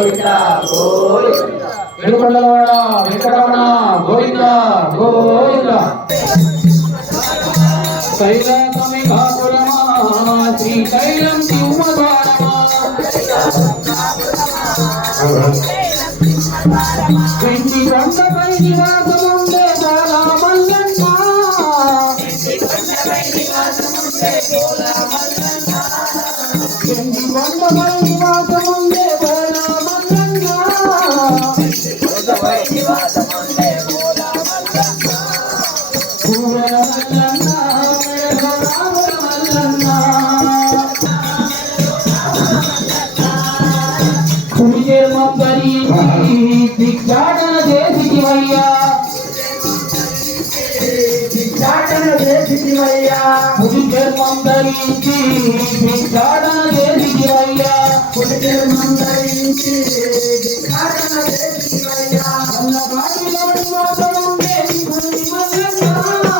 గోవింద గోవింద ఏడుకొండలవాడ వెంకటరమణ గోవింద గోవింద కైలాసమి కాపురమా శ్రీశైలం సింహద్వారమా వెండి కొండపై నివాసముండే బాలా మల్లన్న వెండి కొండపై నివాసముండే బాలా మల్లన్న భిక్షాటన చేసివయ్యా భిక్షాటన చేసివయ్యా పులి చర్మం ధరించి భిక్షాటన చేసివయ్యా పులి చర్మం ధరించి భిక్షాటన చేసివయ్యా వాటిలోని మాత్రం ఉండేది ఎవరైనా